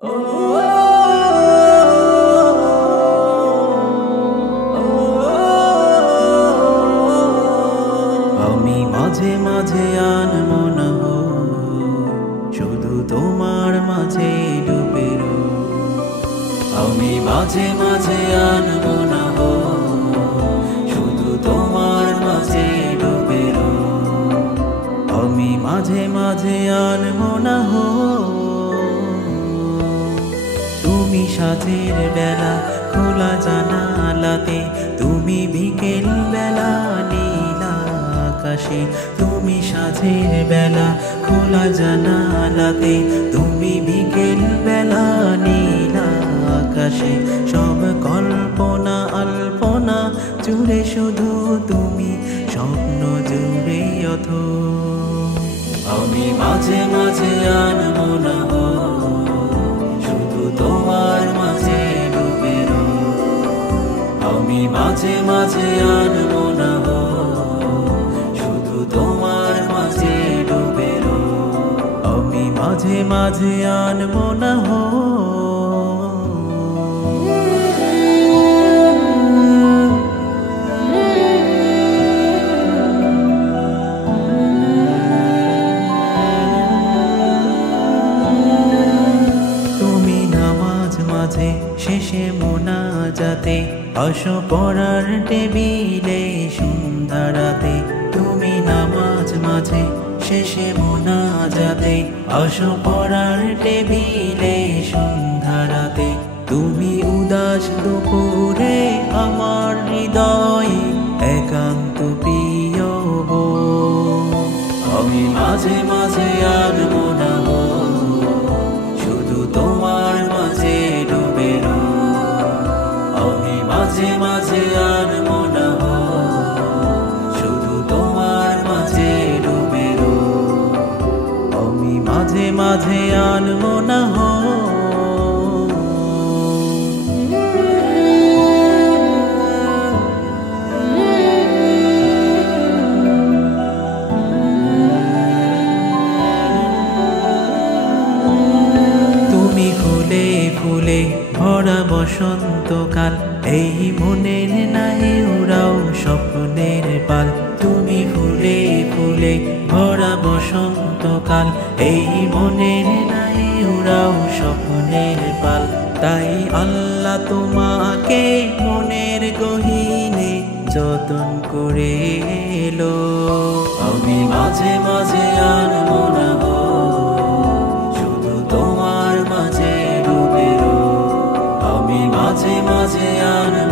আমি মাঝে মাঝে আনমো না হো, শুধু তোমার মাঝে ডুবে রো। আমি মাঝে মাঝে আনমো না হো, শুধু তোমার মাঝে ডুবে রো। আমি মাঝে মাঝে আনমো না হো, তুমি সাঁঝের বেলা খোলা জানালাতে, তুমি বিকেল বেলা নীলা আকাশে। তুমি সাঁঝের বেলা খোলা জানালাতে, তুমি বিকেল বেলা নীলা আকাশে। সব কল্পনা আল্পনা জুড়ে শুধু তুমি, স্বপ্ন জুড়ে অথৈ। আমি মাঝে মাঝে আনমো না হো, শুধু তোমার মাঝে ডুবে রো। আমি মাঝে মাঝে আনমো না হো, শুধু তোমার মাঝে ডুবে রো। আমি মাঝে মাঝে আনমো না হো। মাঝে শেষে মোনাজাতে, আসো পড়ার টেবিলে সন্ধ্যা রাতে। তুমি নামাজ মাঝে শেষে মোনাজাতে, আসো পড়ার টেবিলে সন্ধ্যা রাতে। তুমি উদাস দুপুরে আমার হৃদয়ে একান্ত প্রিয় বোন। আমি মাঝে মাঝে আনমো না হো, শুধু তোমার মাঝে ডুবে রো। আমি মাঝে মাঝে আনমো না হো, শুধু তোমার মাঝে ডুবে রো। আমি মাঝে মাঝে আনমো না হো। ফুলে ভরা বসন্তকাল, এই মনের নাই উড়াও স্বপ্নের পাল। তুমি ফুলে ফুলে ভরা বসন্তকাল, এই মনের নাই উড়াও স্বপ্নের পাল। তাই আল্লাহ তোমাকে মনের গহীনে যতন করে এলো। আমি মাঝে মাঝে আনমো না হো, শুধু তোমার মাঝে ডুবে রো। আমি মাঝে মাঝে আনমো